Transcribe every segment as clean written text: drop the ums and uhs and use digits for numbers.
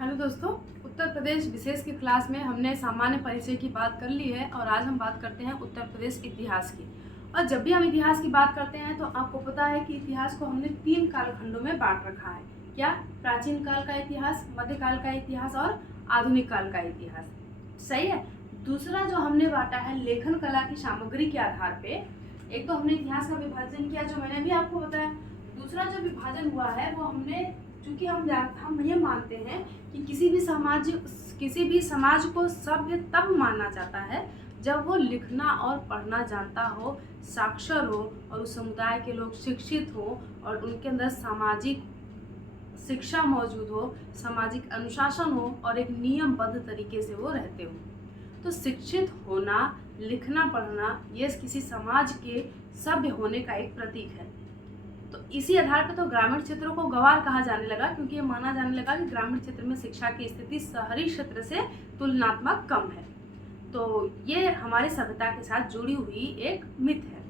Hello दोस्तों, उत्तर प्रदेश विशेष की class में हमने सामान्य परिचय की बात कर ली है और आज हम बात करते हैं उत्तर प्रदेश इतिहास की। और जब भी हम इतिहास की बात करते हैं तो आपको पता है कि इतिहास को हमने 3 कालखंडों में बांट रखा है। क्या? प्राचीन काल का इतिहास, मध्यकाल का इतिहास और आधुनिक काल का इतिहास। सही है। दूसरा जो हमने बांटा है लेखन कला की सामग्री के आधार पे। एक तो हमने इतिहास का विभाजन किया जो मैंने भी आपको बताया। दूसरा जो विभाजन हुआ है वो हमने, क्योंकि हम ये मानते हैं कि किसी भी समाज को सभ्य तब माना जाता है जब वो लिखना और पढ़ना जानता हो, साक्षर हो और उस समुदाय के लोग शिक्षित हो और उनके अंदर सामाजिक शिक्षा मौजूद हो, सामाजिक अनुशासन हो और एक नियमबद्ध तरीके से वो रहते हो। तो शिक्षित होना, लिखना पढ़ना ये किसी समाज के सभ्य होने का एक प्रतीक है। तो इसी आधार पर तो ग्रामीण क्षेत्रों को गंवार कहा जाने लगा, क्योंकि ये माना जाने लगा कि ग्रामीण क्षेत्र में शिक्षा की स्थिति शहरी क्षेत्र से तुलनात्मक कम है। तो ये हमारी सभ्यता के साथ जुड़ी हुई एक मिथ है,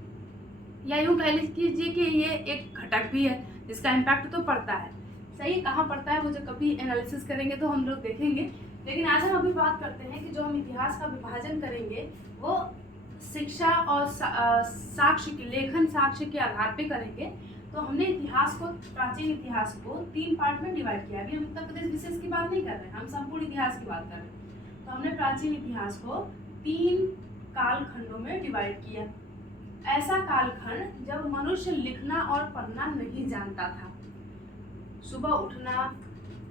या यूँ कह लीजिए कि ये एक घटक भी है जिसका इम्पैक्ट तो पड़ता है। सही, कहाँ पड़ता है वो जो कभी एनालिसिस करेंगे तो हम लोग देखेंगे। लेकिन आज हम अभी बात करते हैं कि जो हम इतिहास का विभाजन करेंगे वो शिक्षा और साक्ष्य के, लेखन साक्ष्य के आधार पे करेंगे। तो हमने प्राचीन इतिहास को 3 पार्ट में डिवाइड किया। अभी हम उत्तर प्रदेश विशेष की बात नहीं कर रहे हैं, हम संपूर्ण इतिहास की बात कर रहे हैं। तो हमने प्राचीन इतिहास को 3 कालखंडों में डिवाइड किया। ऐसा कालखंड जब मनुष्य लिखना और पढ़ना नहीं जानता था। सुबह उठना,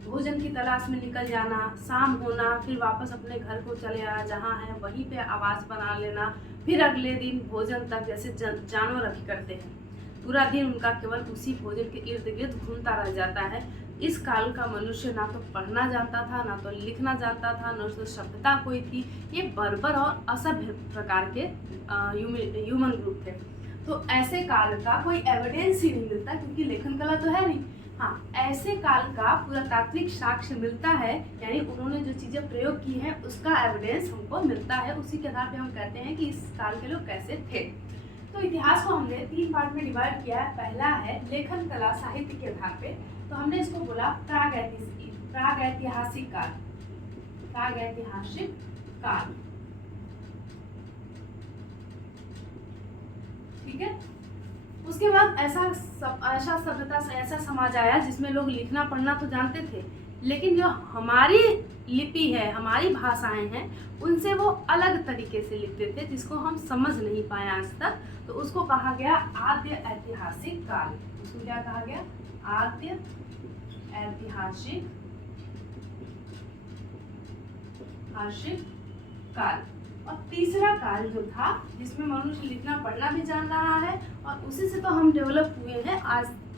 भोजन की तलाश में निकल जाना, शाम होना, फिर वापस अपने घर को चले आना, जहाँ है वहीं पे आवास बना लेना, फिर अगले दिन भोजन तक, जैसे जानवर अभी करते हैं। पूरा दिन उनका केवल उसी भोजन के इर्द गिर्द घूमता रह जाता है। इस काल का मनुष्य ना तो पढ़ना जानता था, ना तो लिखना जानता था, न तो सभ्यता कोई थी। ये बर्बर और असभ्य प्रकार के ह्यूमन ग्रुप थे। तो ऐसे काल का कोई एविडेंस ही नहीं मिलता, क्योंकि लेखन कला तो है नहीं। हाँ, ऐसे काल का पुरातात्विक साक्ष्य मिलता है, यानी उन्होंने जो चीज़ें प्रयोग की हैं उसका एविडेंस हमको मिलता है। उसी के आधार पे हम कहते हैं कि इस काल के लोग कैसे थे। तो इतिहास को हमने 3 पार्ट में डिवाइड किया है। पहला है लेखन कला साहित्य के आधार पे, तो हमने इसको बोला प्रागैतिहासिक काल। प्रागैतिहासिक काल, ठीक है। उसके बाद ऐसा सभ्यता से ऐसा समाज आया जिसमें लोग लिखना पढ़ना तो जानते थे, लेकिन जो हमारी लिपि है, हमारी भाषाएं हैं, उनसे वो अलग तरीके से लिखते थे, जिसको हम समझ नहीं पाए आज तक। तो उसको कहा गया आद्य ऐतिहासिक काल। उसको क्या कहा गया? आद्य ऐतिहासिक काल। और तीसरा काल जो था जिसमें मनुष्य लिखना पढ़ना भी जान रहा है और उसी से तो हम डेवलप हुए हैं,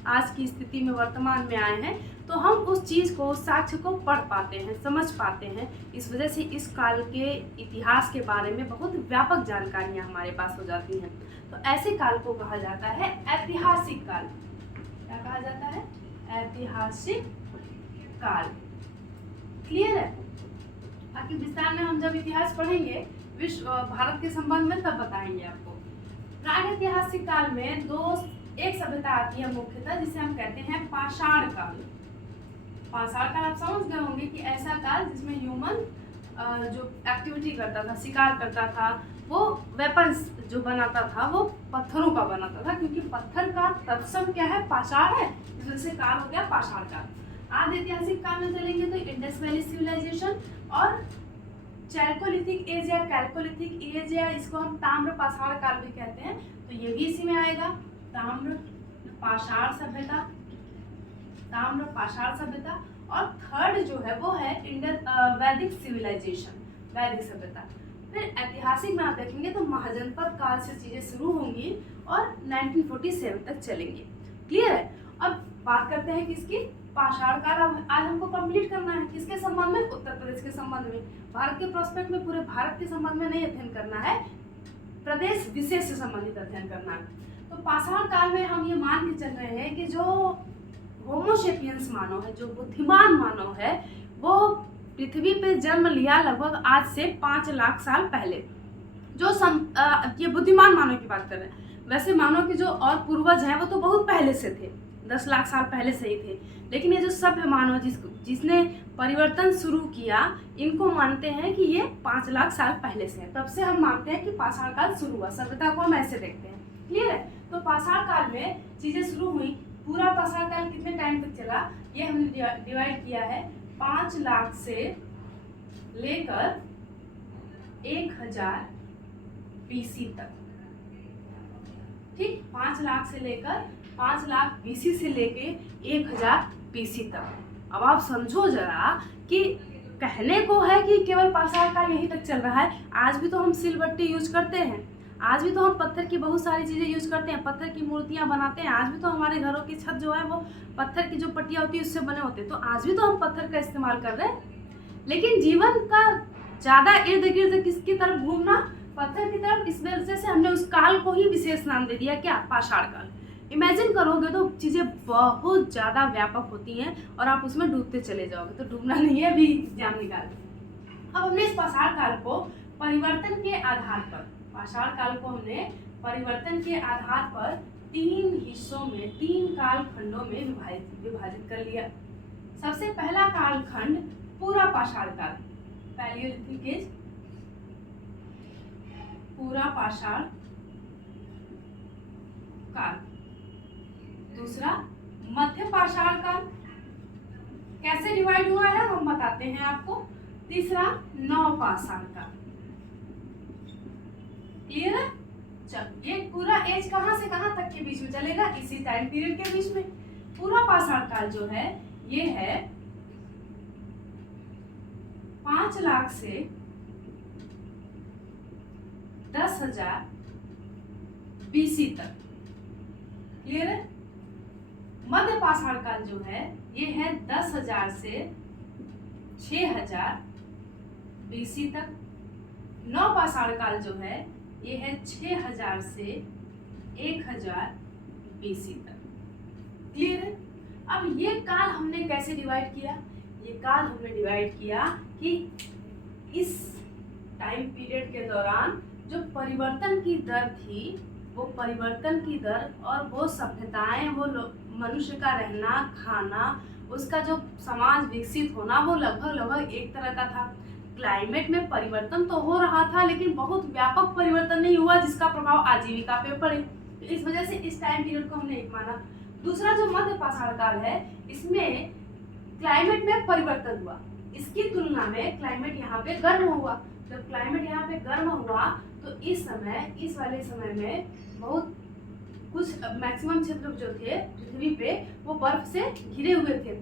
आज की स्थिति में वर्तमान में आए हैं। तो हम उस चीज़ को, साक्ष्य को पढ़ पाते हैं, समझ पाते हैं। इस वजह से इस काल के इतिहास के बारे में बहुत व्यापक जानकारियाँ हमारे पास हो जाती हैं। तो ऐसे काल को कहा जाता है ऐतिहासिक काल। क्या कहा जाता है? ऐतिहासिक काल। क्लियर है? बाकी विस्तार में हम जब इतिहास पढ़ेंगे भारत के संबंध में तब बताएंगे आपको। प्रागैतिहासिक काल में एक सभ्यता आती है मुख्यतः, जिसे हम कहते हैं पाषाण काल। पाषाण काल आप समझ गए होंगे कि ऐसा काल जिसमें ह्यूमन जो एक्टिविटी करता था, शिकार करता था, वो वेपन्स जो बनाता था वो पत्थरों का बनाता था, क्योंकि पत्थर का तत्सम क्या है? पाषाण है। इस वजह से काल हो गया पाषाण काल। आद्य ऐतिहासिक काल में चलेंगे तो इंडस वैली सिविलाइजेशन और चैल्कोलिथिक एज या कैल्कोलिथिक एज, या इसको हम ताम्र पाषाण काल भी कहते हैं, तो ये भी इसी में आएगा। ताम्र पाषाण सभ्यता। और थर्ड जो है वो है वैदिक सिविलाइजेशन, वैदिक सभ्यता। फिर ऐतिहासिक में आप देखेंगे तो महाजनपद काल से चीजें शुरू होंगी और 1947 तक चलेंगे। क्लियर है? अब बात करते हैं किसकी? पाषाण काल। आज हमको कंप्लीट करना है किसके संबंध में? उत्तर प्रदेश के संबंध में। भारत के प्रोस्पेक्ट में पूरे भारत के संबंध में नहीं अध्ययन करना है, प्रदेश विशेष से संबंधित अध्ययन करना है। तो पाषाण काल में हम ये मान के चल रहे हैं कि जो होमोसेपियंस मानव है, जो बुद्धिमान मानव है, वो पृथ्वी पे जन्म लिया लगभग आज से 5 लाख साल पहले। ये बुद्धिमान मानव की बात कर रहे हैं। वैसे मानव के जो और पूर्वज हैं वो तो बहुत पहले से थे, 10 लाख साल पहले से ही थे, लेकिन ये जो सभ्य मानव जिसने परिवर्तन शुरू किया, इनको मानते हैं कि ये 5 लाख साल पहले से है। तब से हम मानते हैं कि पाषाण काल शुरू हुआ। सभ्यता को हम ऐसे देखते हैं। क्लियर है? तो पाषाण काल में चीजें शुरू हुई। पूरा पाषाण काल कितने टाइम तक चला, ये हमने डिवाइड किया है 5 लाख से लेकर 1000 BC तक। ठीक, 5 लाख से लेकर 5 लाख BC से लेके 1000 BC तक। अब आप समझो जरा कि कहने को है कि केवल पाषाण काल यहीं तक चल रहा है। आज भी तो हम सिलबट्टी यूज करते हैं, आज भी तो हम पत्थर की बहुत सारी चीज़ें यूज करते हैं, पत्थर की मूर्तियाँ बनाते हैं। आज भी तो हमारे घरों की छत जो है वो पत्थर की जो पट्टियाँ होती है उससे बने होते हैं। तो आज भी तो हम पत्थर का इस्तेमाल कर रहे हैं। लेकिन जीवन का ज़्यादा इर्द गिर्द किसकी तरफ घूमना, पत्थर की तरफ। इस वजह से हमने उस काल को ही विशेष नाम दे दिया, क्या, पाषाण काल। इमेजिन करोगे तो चीज़ें बहुत ज़्यादा व्यापक होती हैं और आप उसमें डूबते चले जाओगे। तो डूबना नहीं है, अभी एग्जाम निकाल। अब हमने इस पाषाण काल को परिवर्तन के आधार पर, पाषाण काल को हमने परिवर्तन के आधार पर 3 हिस्सों में, 3 काल खंडों में विभाजित कर लिया। सबसे पहला कालखंड पूरा पाषाण काल, पैलियोलिथिक एज, पूरा पाषाण काल। दूसरा मध्य पाषाण काल, कैसे डिवाइड हुआ है हम बताते हैं आपको। तीसरा नव पाषाण काल। क्लियर है? चल, ये पूरा एज कहां से कहां तक के बीच में चलेगा, इसी टाइम पीरियड के बीच में। पूरा पाषाण काल जो है ये है 5 लाख से 10,000 BC तक। क्लियर है? मध्य पाषाण काल जो है ये है 10,000 से 6,000 BC तक। नव पाषाण काल जो है ये है 6,000 से 1,000 BC तक। क्लियर है? अब ये काल हमने कैसे डिवाइड किया, ये काल हमने डिवाइड किया कि इस टाइम पीरियड के दौरान जो परिवर्तन की दर थी, वो परिवर्तन की दर और वो सभ्यताएं, वो मनुष्य का रहना खाना, उसका जो समाज विकसित होना, वो लगभग एक तरह का था। क्लाइमेट में परिवर्तन तो हो रहा था, लेकिन बहुत व्यापक परिवर्तन नहीं हुआ जिसका प्रभाव आजीविका पे पड़े। तो इस वजह से इस टाइम पीरियड को हमने एक माना। दूसरा जो मध्य पाषाण काल है, इसमें क्लाइमेट में परिवर्तन हुआ। इसकी तुलना में क्लाइमेट यहाँ पे गर्म हुआ। जब क्लाइमेट यहाँ पे गर्म हुआ तो इस वाले समय में बहुत कुछ मैक्सिमम क्षेत्र जो थे पृथ्वी पे वो बर्फ से घिरे हुए थे।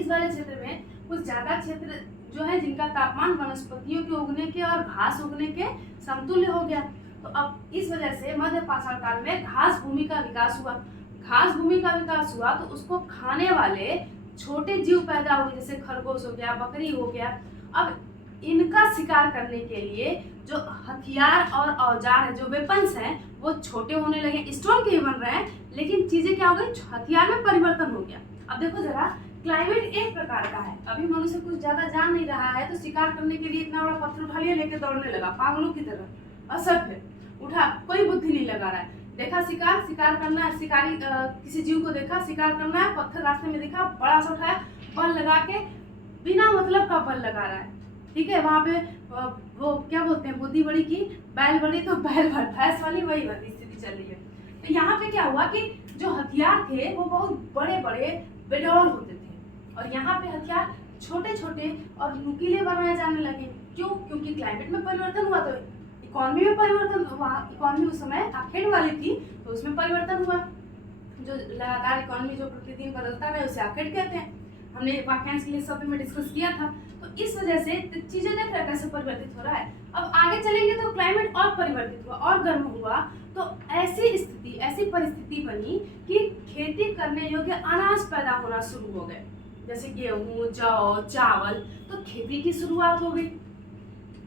इस वाले क्षेत्र में कुछ ज्यादा क्षेत्र जो है जिनका तापमान वनस्पतियों के उगने के और घास उगने के समतुल्य हो गया। तो अब इस वजह से मध्य पाषाण काल में घास भूमि का विकास हुआ। घास भूमि का विकास हुआ तो उसको खाने वाले छोटे जीव पैदा हुए, जैसे खरगोश हो गया, बकरी हो गया। अब इनका शिकार करने के लिए जो हथियार और औजार है, जो वेपन्स हैं, वो छोटे होने लगे। स्टोन के ही बन रहे हैं, लेकिन चीजें क्या हो गई, हथियार में परिवर्तन हो गया। अब देखो जरा, क्लाइमेट एक प्रकार का है, अभी मनुष्य कुछ ज्यादा जान नहीं रहा है तो शिकार करने के लिए इतना बड़ा पत्थर उठा लिया, लेके दौड़ने लगा पागलों की तरह। असभ्य, उठा, कोई बुद्धि नहीं लगा रहा है। देखा शिकार करना है, शिकारी किसी जीव को देखा शिकार करना है, पत्थर रास्ते में देखा, बड़ा सा उठाया, बल लगा के बिना मतलब का बल लगा रहा है। ठीक है, वहां पे वो क्या बोलते हैं, बुद्धि बड़ी की बैल बड़ी, तो बैल भैंस वाली वही स्थिति चल रही है। तो यहाँ पे क्या हुआ कि जो हथियार थे वो बहुत बड़े बड़े बेडौल होते थे, और यहाँ पे हथियार छोटे छोटे और नुकीले बनाए जाने लगे। क्यों? क्योंकि क्लाइमेट में परिवर्तन हुआ, तो इकोनॉमी में परिवर्तन हुआ। इकोनॉमी उस समय आखेड़ वाली थी तो उसमें परिवर्तन हुआ। जो लगातार इकोनॉमी जो प्रतिदिन बदलता रहे उसे आखेड़ कहते हैं। हमने वाक्यांश के लिए शब्द में डिस्कस किया था। तो इस वजह से चीजें देख रहे कैसे परिवर्तित हो रहा है। अब आगे चलेंगे तो क्लाइमेट और परिवर्तित हुआ और गर्म हुआ, तो ऐसी स्थिति, ऐसी परिस्थिति बनी कि खेती करने योग्य अनाज पैदा होना शुरू हो गए, जैसे गेहूं, जौ, चावल। तो खेती की शुरुआत हो गई।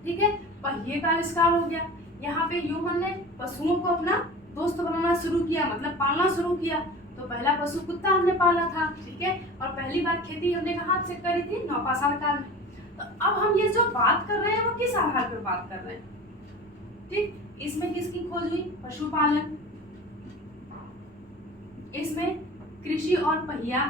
ठीक है, पहिए का आविष्कार हो गया। यहाँ पे ह्यूमन ने पशुओं को अपना दोस्त बनाना शुरू किया, मतलब पालना शुरू किया। तो पहला पशु कुत्ता हमने पाला था। ठीक है, और पहली बार खेती हमने कहाँ से करी थी, नवपाषाण काल में। तो अब हम ये जो बात कर रहे हैं वो किस आधार पर बात कर रहे हैं? ठीक, इसमें किसकी खोज हुई? पशुपालन। इसमें कृषि और पहिया,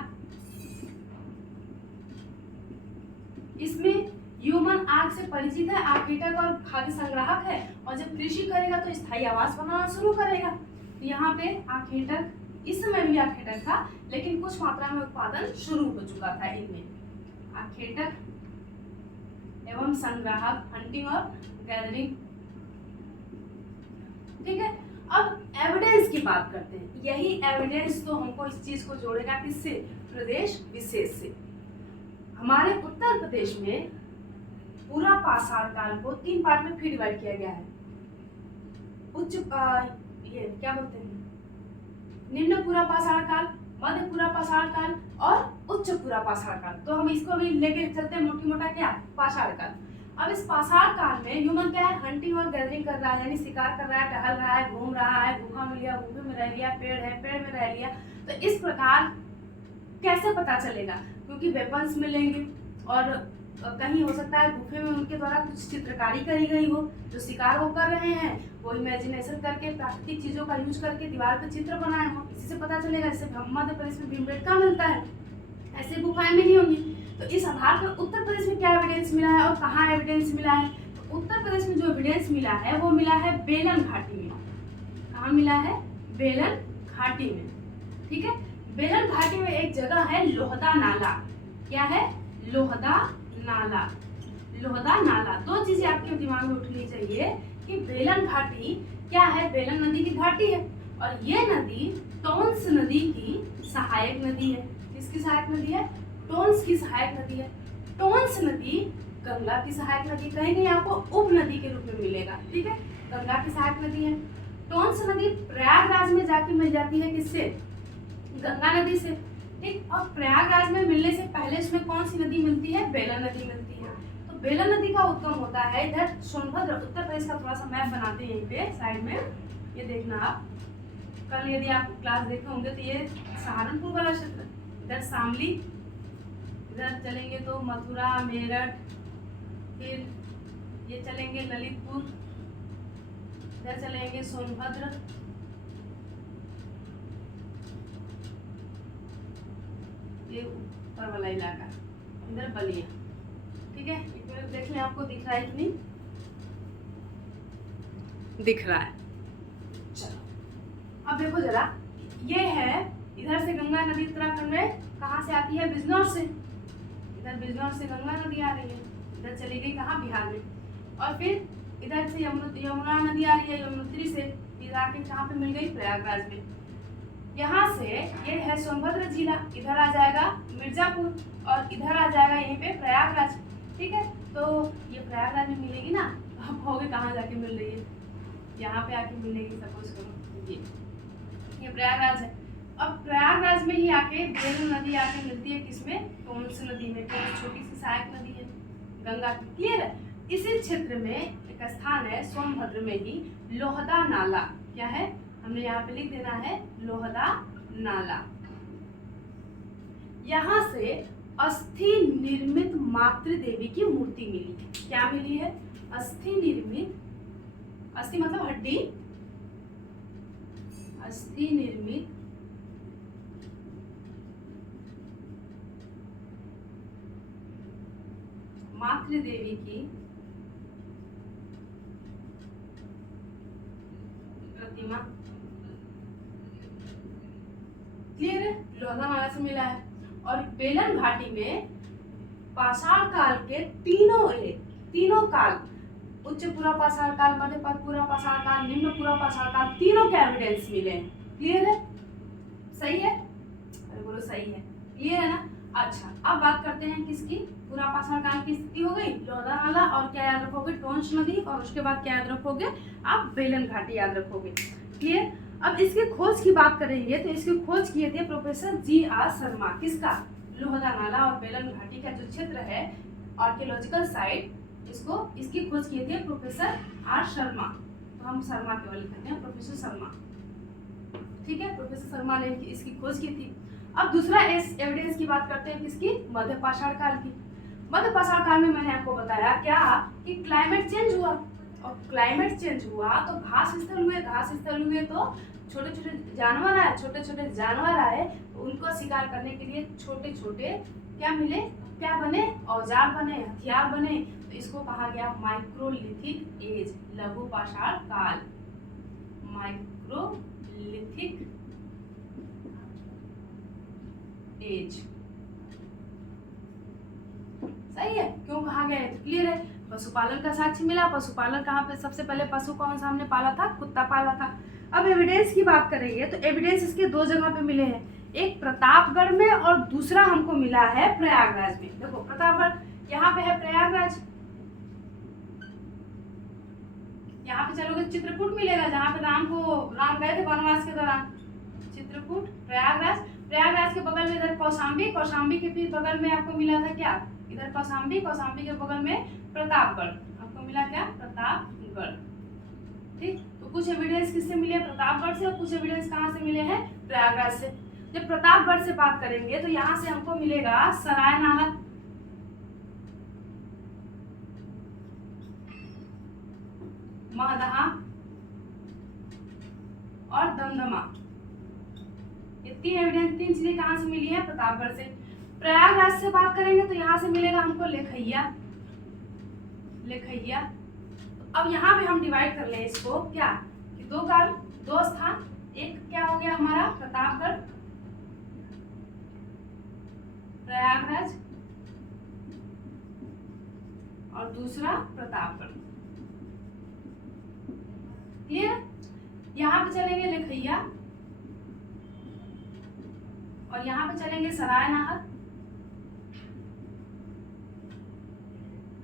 इसमें ह्यूमन आग से परिचित है, आखेटक और खाद्य संग्राहक है, और जब कृषि करेगा तो स्थायी आवास बनाना शुरू करेगा। यहाँ पे आखेटक, इस समय भी आखेटक था, लेकिन कुछ मात्रा में उत्पादन शुरू हो चुका था इनमें। आखेटक एवं संग्राहक, हंटिंग और गैदरिंग। ठीक है, अब एविडेंस की बात करते हैं। यही एविडेंस तो हमको इस चीज को जोड़ेगा किससे? प्रदेश विशेष से। हमारे उत्तर प्रदेश में पूरा पाषाण काल को 3 पार्ट में फिर डिवाइड किया गया है। उच्च ये क्या बोलते हैं, निम्न पूरा पाषाण काल, मध्य पूरा पाषाण काल और उच्च पूरा पाषाण काल। तो हम इसको भी लेके चलते हैं मोटी मोटा क्या, पाषाण काल। अब इस पाषाण काल में ह्यूमन क्या है, हंटिंग और गैदरिंग कर रहा है, यानी शिकार कर रहा है, टहल रहा है, घूम रहा है, गुफा में लिया, गुफे में रह लिया, पेड़ है, पेड़ में रह लिया। तो इस प्रकार कैसे पता चलेगा? क्योंकि वेपन्स मिलेंगे और कहीं हो सकता है गुफे में उनके द्वारा कुछ चित्रकारी करी गई हो, जो शिकार वो कर रहे हैं वो इमेजिनेशन करके प्राकृतिक चीजों का यूज करके दीवार पर चित्र बनाए हो, इसी से पता चलेगा। जैसे मध्य प्रदेश में भीमबेटका मिलता है, ऐसे गुफाएं मिली होंगी। तो इस आधार पर उत्तर प्रदेश में क्या एविडेंस मिला है और कहाँ एविडेंस मिला है? तो उत्तर प्रदेश में जो एविडेंस मिला है वो मिला है बेलन घाटी में। कहाँ मिला है? बेलन घाटी में। ठीक है, बेलन घाटी में एक जगह है लोहदा नाला। क्या है? लोहदा नाला। लोहदा नाला, दो चीजें आपके दिमाग में उठनी चाहिए कि बेलन घाटी क्या है? बेलन नदी की घाटी है, और ये नदी टोंस नदी की सहायक नदी है। किसकी सहायक नदी है? टोंस की सहायक नदी है। टोंस नदी गंगा की सहायक नदी, कहीं कहीं आपको उप नदी के रूप में मिलेगा। ठीक है, गंगा की सहायक नदी है। टोंस नदी प्रयागराज में जाके मिल जाती है, किससे? गंगा नदी से। ठीक, और प्रयागराज में मिलने से पहले इसमें कौन सी नदी मिलती है? बेलन नदी मिलती है। तो बेलन नदी का उद्गम होता है इधर सोनभद्र, उत्तर प्रदेश का थोड़ा सा मैप बनाते हैं यहीं पे साइड में, ये देखना आप। कल यदि आप क्लास देखे होंगे तो ये सहारनपुर वाला क्षेत्र, इधर शामली, इधर चलेंगे तो मथुरा, मेरठ, फिर ये चलेंगे ललितपुर, इधर चलेंगे सोनभद्र, ये ऊपर वाला इलाका, इधर बलिया। ठीक है, एक बार देख लें आपको दिख रहा है कि नहीं? दिख रहा है। चलो अब देखो जरा, ये है इधर से गंगा नदी उत्तराखंड में कहाँ से आती है? बिजनौर से। इधर बिजनौर से गंगा नदी आ रही है, इधर चली गई कहाँ? बिहार में। और फिर इधर से यमुना नदी आ रही है यमुनोत्री से, फिर आके कहाँ पे मिल गई? प्रयागराज में। यहाँ से ये है सोनभद्र जिला, इधर आ जाएगा मिर्जापुर और इधर आ जाएगा यहीं पे प्रयागराज। ठीक है, तो ये प्रयागराज में मिलेगी ना, अब कहोगे कहाँ जाके मिल रही है? यहाँ पे आके मिलेगी, सपोज करो ये प्रयागराज है। अब प्रयागराज में ही आके बेलन नदी आके मिलती है किसमें? टोंस नदी में। टोंस छोटी सी सहायक नदी है गंगा की। क्लियर है? इसी क्षेत्र में एक स्थान है सोनभद्र में ही लोहदा नाला। क्या है? हमने यहाँ पे लिख देना है लोहदा नाला। यहाँ से अस्थि निर्मित मातृ देवी की मूर्ति मिली है। क्या मिली है? अस्थि निर्मित, अस्थि मतलब हड्डी, अस्थि निर्मित मातृ देवी की प्रतिमा। क्लियर है? लोहदा नाला से मिला है। और बेलन घाटी में पाषाण काल के तीनों काल, उच्च पूरा पाषाण काल, मध्य पूरा पाषाण काल, निम्न पूरा पाषाण काल, तीनों के एविडेंस मिले हैं। क्लियर है? सही है? अरे बोलो सही है। क्लियर है ना? अच्छा, अब बात करते हैं किसकी? पूरा पाषाण काल की स्थिति हो गई, लोहदा नाला, और क्या याद रखोगे? टोंस नदी, और उसके बाद क्या याद रखोगे? आप बेलन घाटी याद रखोगे। क्लियर? अब इसकी खोज की बात करेंगे तो इसकी खोज किए थे प्रोफेसर जी.आर. शर्मा। किसका? लोहदा नाला और बेलन घाटी का जो क्षेत्र है आर्कियोलॉजिकल साइट, इसकी खोज किए थे प्रोफेसर आर. शर्मा। तो हम शर्मा केवल लिखते हैं, प्रोफेसर शर्मा। ठीक है, प्रोफेसर शर्मा ने इसकी खोज की थी। अब दूसरा एविडेंस की बात करते हैं किसकी? मध्य पाषाण काल की। मध्य पाषाण काल में मैंने आपको बताया क्या कि क्लाइमेट चेंज हुआ, और क्लाइमेट चेंज हुआ तो घास स्थल हुए तो छोटे छोटे जानवर आए उनको शिकार करने के लिए छोटे छोटे क्या बने, औजार बने, हथियार बने। तो इसको कहा गया माइक्रोलिथिक एज, लघु पाषाण काल। माइक्रोलिथिक एज, सही है। क्यों कहा गया है तो क्लियर है। पशुपालन का साक्ष्य मिला। पशुपालन कहाँ पे सबसे पहले पशु कौन सा हमने पाला था, कुत्ता पाला था। अब एविडेंस की बात करेंगे तो एविडेंस इसके दो जगह पे मिले हैं, एक प्रतापगढ़ में और दूसरा हमको मिला है प्रयागराज में। देखो प्रतापगढ़ यहाँ पे है, प्रयागराज यहाँ पे चलोगे चित्रकूट मिलेगा जहाँ पे राम गए थे वनवास के दौरान। चित्रकूट, प्रयागराज के बगल में इधर कौशाम्बी के भी बगल में आपको मिला था क्या, इधर कौशाम्बी के बगल में प्रतापगढ़, आपको मिला क्या, प्रतापगढ़। ठीक, तो कुछ एविडेंस किससे मिले, प्रतापगढ़ से, और कुछ एविडेंस कहाँ से मिले हैं, प्रयागराज से। जब प्रतापगढ़ से बात करेंगे तो यहाँ से हमको मिलेगा सराय नाहर, महदहा और दमदमा। ये तीन चीजें कहाँ से मिली है, प्रतापगढ़ से। प्रयागराज से बात करेंगे तो यहाँ से मिलेगा हमको लेखैया। तो अब यहाँ पे हम डिवाइड कर लें इसको क्या कि दो स्थान, एक क्या हो गया हमारा प्रतापगढ़, प्रयागराज, और दूसरा प्रतापगढ़। क्लियर। यहाँ पे चलेंगे लेखैया और यहाँ पे चलेंगे सराय नाहर,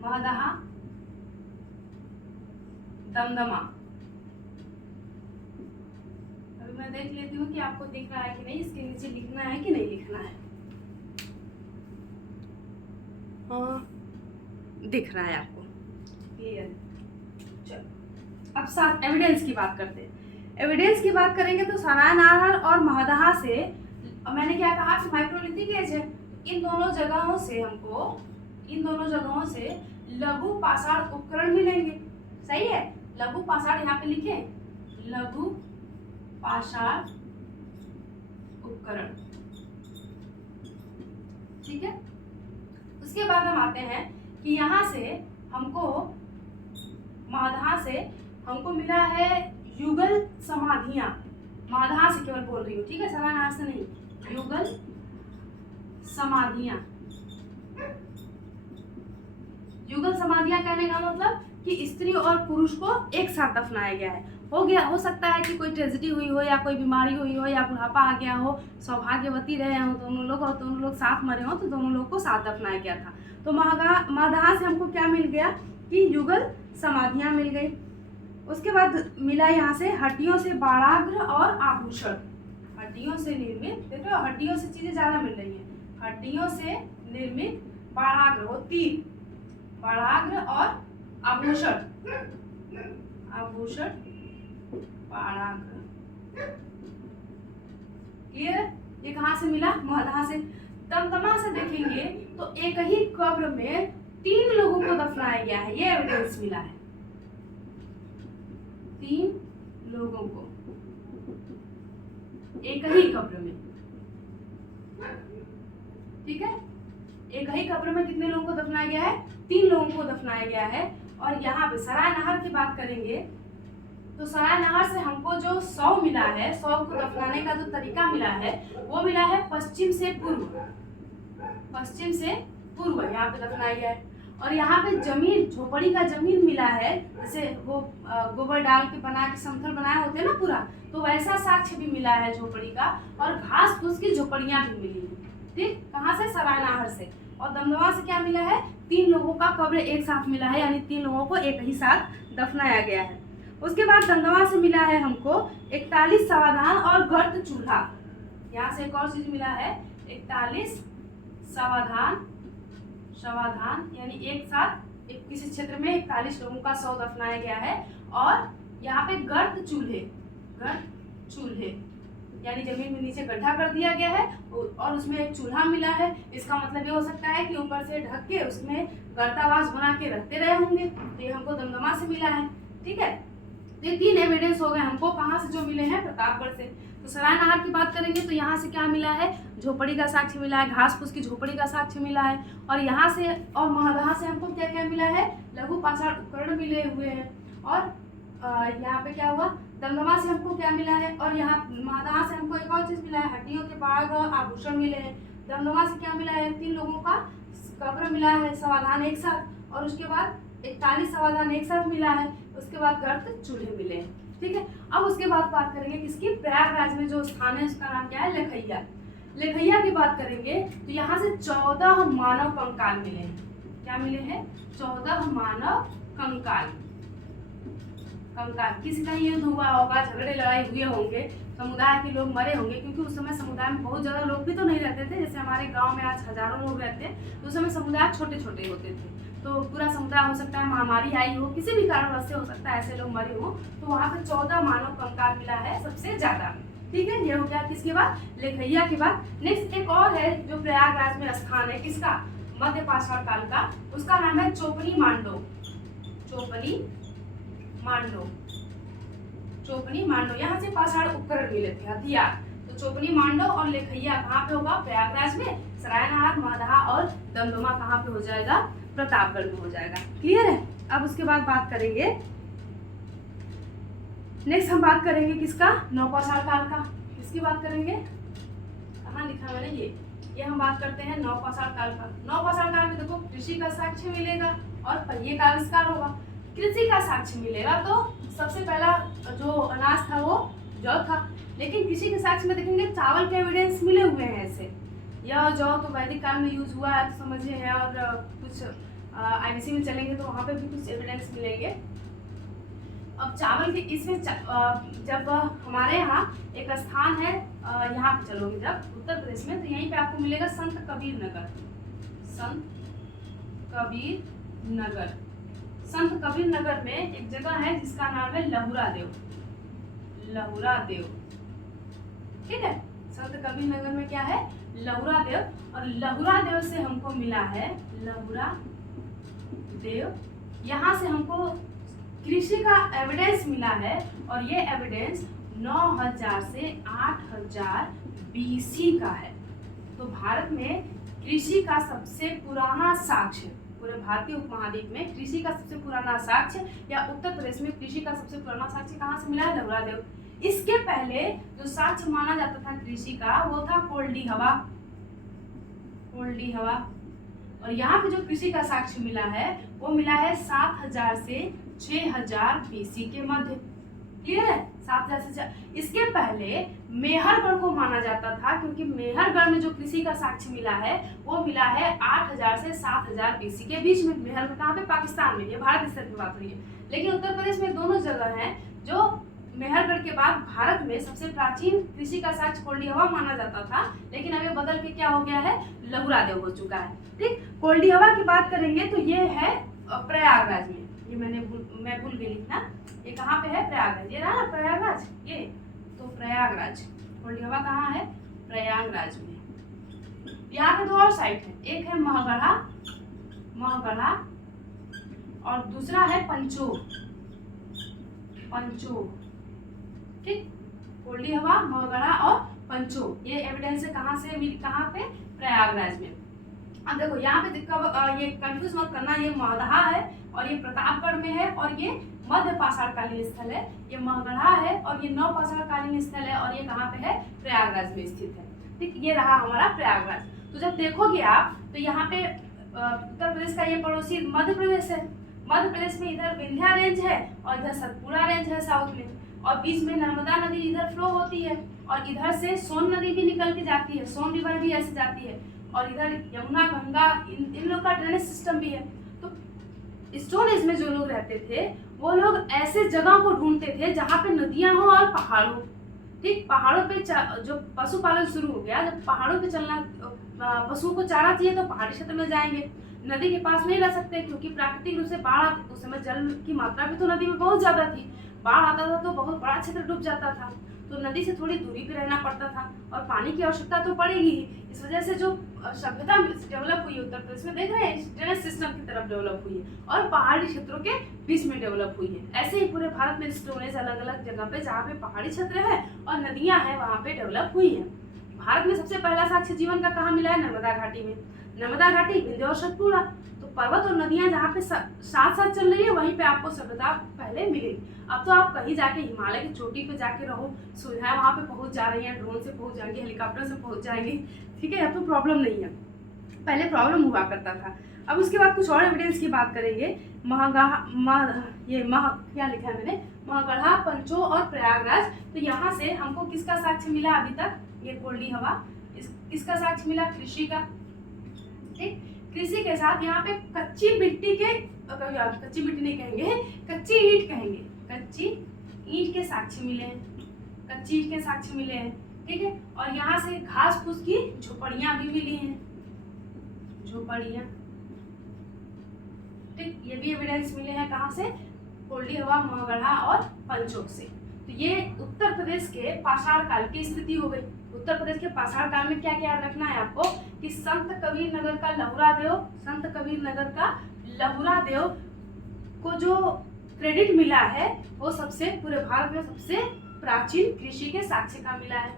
महदहा, दमदमा। अभी मैं देख लेती हूँ कि आपको दिख रहा है कि नहीं, इसके नीचे लिखना है कि नहीं लिखना है। हाँ, दिख रहा है आपको, क्लियर। चलो अब साथ एविडेंस की बात करते हैं। एविडेंस की बात करेंगे तो सराय नाहर और महदहा से, मैंने क्या कहा कि माइक्रोलिथिक एज है, इन दोनों जगहों से लघु पाषाण उपकरण मिलेंगे। सही है, लघु पाषाण यहाँ पे लिखे, लघु पाषाण उपकरण। ठीक है, उसके बाद हम आते हैं कि यहाँ से हमको महदहा से हमको मिला है युगल समाधियां। महदहा से केवल बोल रही हूँ, ठीक है, सराय नाहर से नहीं। युगल समाधियां, युगल समाधियां कहने का मतलब कि स्त्री और पुरुष को एक साथ दफनाया गया है। हो सकता है कि कोई ट्रेजेडी हुई हो या कोई बीमारी हुई हो या बुढ़ापा आ गया हो, सौभाग्यवती रहे हो दोनों लोग और दोनों लोग साथ मरे हो, तो दोनों लोग को साथ दफनाया गया था। तो महदहा से हमको क्या मिल गया कि युगल समाधियां मिल गई। उसके बाद मिला यहाँ से हड्डियों से बाड़ाग्र और आभूषण। हड्डियों से निर्मित, देखो हड्डियों से चीजें ज्यादा मिल रही हैं। हड्डियों से निर्मित बाड़ाग्र हो, तीन बाड़ाग्र और आभूषण, बाड़ाग्र। क्लियर। ये कहाँ से मिला, महदहा से। दमदमा से देखेंगे तो एक ही कब्र में 3 लोगों को दफनाया गया है, ये एविडेंस मिला है। 3 लोगों को एक ही कब्र में, ठीक है, एक ही कब्र में कितने लोगों को दफनाया गया है, 3 लोगों को दफनाया गया है। और यहाँ पे सराय नाहर की बात करेंगे तो सराय नाहर से हमको जो शव मिला है, शव को दफनाने का जो तरीका मिला है वो मिला है पश्चिम से पूर्व यहाँ पे दफनाया गया है। और यहाँ पे जमीन, झोपड़ी का जमीन मिला है, जैसे वो गोबर डाल के बना के समतल बनाए होते हैं ना पूरा, तो वैसा साक्ष्य भी मिला है झोपड़ी का। और घास फूस की झोपड़ियां भी मिली है। ठीक, कहाँ से, सराय नाहर से। और दमदमा से क्या मिला है, 3 लोगों का कब्र एक साथ मिला है, यानी 3 लोगों को एक ही साथ दफनाया गया है। उसके बाद दमदमा से मिला है हमको 41 समाधान और गर्त चूल्हा। यहाँ से एक और चीज मिला है, 41 समाधान, यानी एक साथ किसी क्षेत्र में 41 लोगों का शव दफनाया गया है। और यहाँ पे गर्त चूल्हे यानी जमीन में नीचे गड्ढा कर दिया गया है और उसमें एक चूल्हा मिला है। इसका मतलब ये हो सकता है कि ऊपर से ढक के उसमें गर्तावास बना के रखते रहे होंगे। तो ये हमको दमदमा से मिला है। ठीक है, ये 3 एविडेंस हो गए हमको, कहाँ से जो मिले हैं, प्रतापगढ़ से। तो सराय नहर की बात करेंगे तो यहाँ से क्या मिला है, झोपड़ी का साक्ष्य मिला है, घास फूस की झोपड़ी का साक्ष्य मिला है, और यहाँ से और महदहा से हमको क्या क्या मिला है, लघु पाषाण उपकरण मिले हुए हैं। और यहाँ पे क्या हुआ, दमदमा से हमको क्या मिला है, और यहाँ महदहा से हमको एक और चीज मिला है, हड्डियों के बाग और आभूषण मिले हैं। दमदमा से क्या मिला है, 3 लोगों का कब्र मिला है, समाधान एक साथ, और उसके बाद 41 समाधान एक साथ मिला है। उसके बाद गर्त चूल्हे मिले हैं। ठीक है, अब उसके बाद बात करेंगे किसकी, प्रयागराज में जो स्थान है उसका नाम क्या है, लखैया। लखैया की बात करेंगे तो यहाँ से 14 मानव कंकाल मिले हैं। क्या मिले हैं, 14 मानव कंकाल। किसी का युद्ध हुआ होगा, झगड़े लड़ाई हुए होंगे, समुदाय के लोग मरे होंगे, क्योंकि उस समय समुदाय में बहुत ज्यादा लोग भी तो नहीं रहते थे, जैसे हमारे गांव में आज हजारों लोग रहते हैं, तो उस समय समुदाय छोटे छोटे होते थे। तो पूरा समुदाय हो सकता है महामारी आई हो, किसी भी कारणवश से हो सकता है ऐसे लोग मरे हो, तो वहाँ पे 14 मानव कंकाल मिला है सबसे ज्यादा। ठीक है, ये हो गया किसके बाद, लखैया के बाद। नेक्स्ट एक और है जो प्रयागराज में स्थान है, किसका, मध्य पाषाण काल का, उसका नाम है चोपनी मांडो। चोपनी मांडो, यहाँ से पाषाण उपकरण मिले थे, हथियार। तो चोपनी मांडो और लखैया कहाँ पे होगा, प्रयागराज में। सरायनहार, महदहा और दमदमा कहाँ पे हो जाएगा, प्रतापगढ़ में हो जाएगा। क्लियर है। अब उसके बाद बात करेंगे, नेक्स्ट हम बात करेंगे किसका, नवपाषाण काल का। किसकी बात करेंगे, कहाँ लिखा मैंने, ये हम बात करते हैं नवपाषाण काल का। नवपाषाण काल में देखो कृषि का साक्ष्य मिलेगा और पहिए का आविष्कार होगा। कृषि का साक्ष्य मिलेगा तो सबसे पहला जो अनाज था वो जौ था, लेकिन कृषि के साक्ष्य में देखेंगे चावल के एविडेंस मिले हुए हैं ऐसे। यह जौ तो वैदिक काल में यूज हुआ है तो समझिए है, और कुछ आईबीसी में चलेंगे तो वहाँ पे भी कुछ एविडेंस मिलेंगे। अब चावल के इसमें जब हमारे यहाँ एक स्थान है, यहाँ पे चलोगे जब उत्तर प्रदेश में, तो यहीं पे आपको मिलेगा संत कबीर नगर। संत कबीर नगर में एक जगह है जिसका नाम है लहुरा देव। ठीक है, संत कबीर नगर में क्या है, लहुरा देव। और लहुरा देव से हमको मिला है, लहुरा देव, यहाँ से हमको कृषि का एविडेंस मिला है, और ये एविडेंस 9000 से 8000 बीसी का है। तो भारत में कृषि का सबसे पुराना साक्ष्य, पूरे भारतीय उपमहाद्वीप में कृषि का सबसे पुराना साक्ष्य, या उत्तर प्रदेश में कृषि का सबसे पुराना साक्ष्य कहाँ से मिला है, लहुरा देव। इसके पहले जो साक्ष्य माना जाता था कृषि का वो था कोल्डी हवा। और यहाँ पे जो कृषि का साक्ष्य मिला है वो मिला है 7000 से 6000 बीसी के मध्य। क्लियर है, 7000 से। इसके पहले मेहरगढ़ को माना जाता था, क्योंकि मेहरगढ़ में जो कृषि का साक्ष्य मिला है वो मिला है 8000 से 7000 बीसी के बीच में। मेहरगढ़ कहाँ पे, पाकिस्तान में, ये भारत स्तर की बात हो रही है। लेकिन उत्तर प्रदेश में दोनों जगह हैं जो मेहरगढ़ के बाद भारत में सबसे प्राचीन कृषि का साक्ष्य कोल्डी हवा माना जाता था, लेकिन अब ये बदल के क्या हो गया है, लहुरा देव हो चुका है। ठीक, कोल्डी हवा की बात करेंगे तो ये है प्रयागराज में। ये मैं भूल गई लिखना, ये कहाँ पे है, प्रयागराज। ये रहा ना प्रयागराज, ये तो प्रयागराज। कोल्डी हवा कहाँ है, प्रयागराज में। यहाँ पे 2 और साइट है, एक है महगढ़ा और दूसरा है पंचोग। ठीक, कोल्डी हवा, महगढ़ा और पंचोग, ये एविडेंस है कहाँ पे, प्रयागराज में। अब देखो यहाँ पे ये कंफ्यूज मत करना, ये महदहा है और ये प्रतापगढ़ में है, और ये मध्य पाषाण कालीन स्थल है। ये महगढ़ा है और ये नव पाषाण कालीन स्थल है, और ये कहाँ पे है, प्रयागराज में स्थित है। ठीक, ये रहा हमारा प्रयागराज। तो जब देखोगे आप तो यहाँ पे उत्तर प्रदेश का ये पड़ोसी मध्य प्रदेश है। मध्य प्रदेश में इधर विंध्या रेंज है और इधर सतपुड़ा रेंज है साउथ में, और बीच में नर्मदा नदी इधर फ्लो होती है, और इधर से सोन नदी भी निकल के जाती है, सोन रिवर भी ऐसे जाती है, और इधर यमुना, गंगा, इन लोग का ड्रेनेज सिस्टम भी है। तो स्टोन एज में जो लोग रहते थे वो लोग ऐसे जगह को ढूंढते थे जहाँ पे नदियां हो और पहाड़ हो। ठीक, पहाड़ों पे जो पशुपालन शुरू हो गया, जब पहाड़ों पे चलना, पशुओं को चारा चाहिए तो पहाड़ी क्षेत्र में जाएंगे, नदी के पास नहीं रह सकते क्योंकि प्राकृतिक रूप से बाढ़, उस समय जल की मात्रा भी तो नदी में बहुत ज्यादा थी, बाढ़ आता था तो बहुत बड़ा क्षेत्र डूब जाता था, तो नदी से थोड़ी दूरी पे रहना पड़ता था, और पानी की आवश्यकता तो पड़ेगी ही। इस वजह से जो सभ्यता डेवलप हुई है उत्तर प्रदेश में, देख रहे हैं ड्रेनेज सिस्टम की तरफ डेवलप हुई है और पहाड़ी क्षेत्रों के बीच में डेवलप हुई है। ऐसे ही पूरे भारत में स्टोरेज अलग अलग जगह पे जहाँ पे पहाड़ी क्षेत्र है और नदियाँ हैं वहाँ पे डेवलप हुई है। भारत में सबसे पहला साक्ष्य जीवन का कहाँ मिला है? नर्मदा घाटी में। नर्मदा घाटी, विंध्य और सतपुड़ा, तो पर्वत और नदियाँ जहाँ पे साथ साथ चल रही है वहीं पे आपको सभ्यता पहले मिलेगी। अब तो आप कहीं जाके हिमालय की चोटी पे जाके रहो, सुविधाएं वहाँ पे पहुँच जा रही हैं, ड्रोन से पहुँच जाएंगे, हेलीकॉप्टर से पहुँच जाएंगे, ठीक है, अब तो प्रॉब्लम नहीं है, पहले प्रॉब्लम हुआ करता था। अब उसके बाद कुछ और एविडेंस की बात करेंगे। क्या लिखा है मैंने, महागढ़ा, पंचो और प्रयागराज। तो यहाँ से हमको किसका साक्ष्य मिला अभी तक? ये कोल्डी हवा, किसका साक्ष्य मिला? कृषि का, ठीक। कृषि के साथ यहाँ पे कच्ची मिट्टी के, कच्ची मिट्टी नहीं कहेंगे, कच्ची ईंट कहेंगे, कच्ची ईंट के साक्ष्य मिले हैं, कच्ची ईंट के साक्ष्य मिले हैं, ठीक है। और यहाँ से घास फूस की झोपड़ियां भी मिली हैं, झोपड़ियां, ठीक। ये भी एविडेंस मिले हैं कहाँ से? कोल्डी हवा, महागढ़ा और पंचोक से। तो ये उत्तर प्रदेश के पाषाण काल की स्थिति हो गई। उत्तर प्रदेश के पाषाण काल में क्या क्या रखना है आपको कि संत कबीर नगर का लहुरा देव, संत कबीर नगर का लहुरा देव को जो क्रेडिट मिला है वो सबसे पूरे भारत में सबसे प्राचीन कृषि के साक्ष्य का मिला है।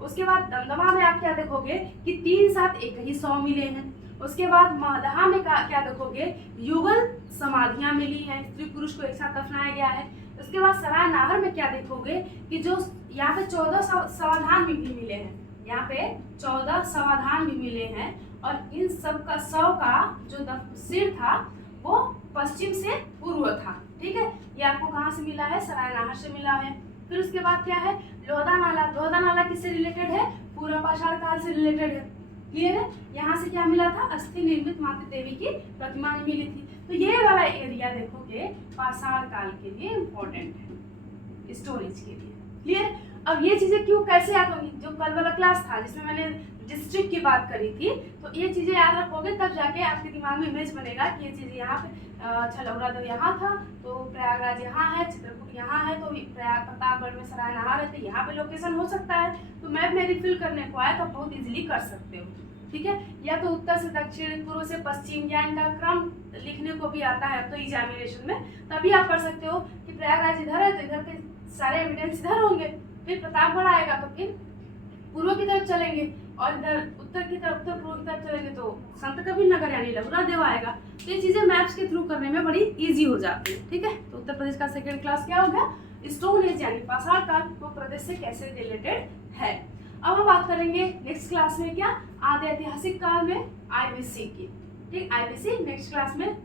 उसके बाद दमदमा में आप क्या देखोगे कि 3 साथ एक ही 100 मिले हैं। उसके बाद महदहा में क्या देखोगे? युगल समाधियां मिली हैं, स्त्री पुरुष को एक साथ दफनाया गया है। उसके बाद सराय नाहर में क्या देखोगे कि जो यहाँ पे 14 समाधान भी मिले हैं, यहाँ पे 14 समाधान भी मिले हैं और इन सब का 100 का जो सिर था वो पश्चिम से पूर्व था, ठीक है। ये आपको कहाँ से मिला है? सराय नाहर से मिला है। फिर उसके बाद क्या है? लोधा नाला। लोधा नाला किससे रिलेटेड है? पूर्व पाषाण काल से रिलेटेड है, क्लियर है। यहाँ से क्या मिला था? अस्थि निर्मित मातृ देवी की प्रतिमा मिली थी। तो ये वाला एरिया देखोगे पाषाण काल के लिए इम्पोर्टेंट है, स्टोरेज के लिए, क्लियर। अब ये चीजें क्यों कैसे याद होंगी? जो कल वाला क्लास था जिसमें मैंने डिस्ट्रिक्ट की बात करी थी, तो ये चीजें याद रखोगे तब जाके आपके दिमाग में इमेज बनेगा कि ये चीजें यहाँ पे, अच्छा लहुरा देव यहाँ था तो प्रयागराज यहाँ है, चित्रकूट यहाँ है तो प्रतापगढ़ में सराय नाहर है, तो यहाँ पे लोकेशन हो सकता है। तो मैप में रिफिल करने को आए तो बहुत इजीली कर सकते हो, ठीक है। या तो उत्तर से दक्षिण, पूर्व से पश्चिम, या इनका क्रम लिखने को भी आता है अब तो एग्जामिनेशन में, तभी आप पढ़ सकते हो कि प्रयागराज इधर है तो इधर के सारे एविडेंस इधर होंगे, फिर प्रतापगढ़ आएगा तो फिर पूर्व की तरफ चलेंगे और इधर उत्तर की तरफ, उत्तर पूर्व की तरफ चलेंगे तो संत कबीर नगर यानी लहुरा देव आएगा। तो ये चीजें मैप्स के थ्रू करने में बड़ी इजी हो जाती है, ठीक है। तो उत्तर प्रदेश का सेकंड क्लास क्या हो गया? स्टोन एज यानी पाषाण काल वो प्रदेश से कैसे रिलेटेड है। अब हम बात करेंगे नेक्स्ट क्लास में क्या? आदि ऐतिहासिक काल में आईबीसी की, ठीक। आईबीसी नेक्स्ट क्लास में,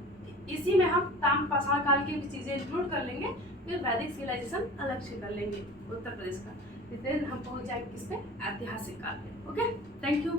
इसी में हम ताम्र पाषाण काल की भी चीजें इंक्लूड कर लेंगे, फिर वैदिक सिविलाइजेशन अलग से कर लेंगे उत्तर प्रदेश का। फिर हम पहुंच जाएंगे किस पे? ऐतिहासिक काल पे। Okay, thank you.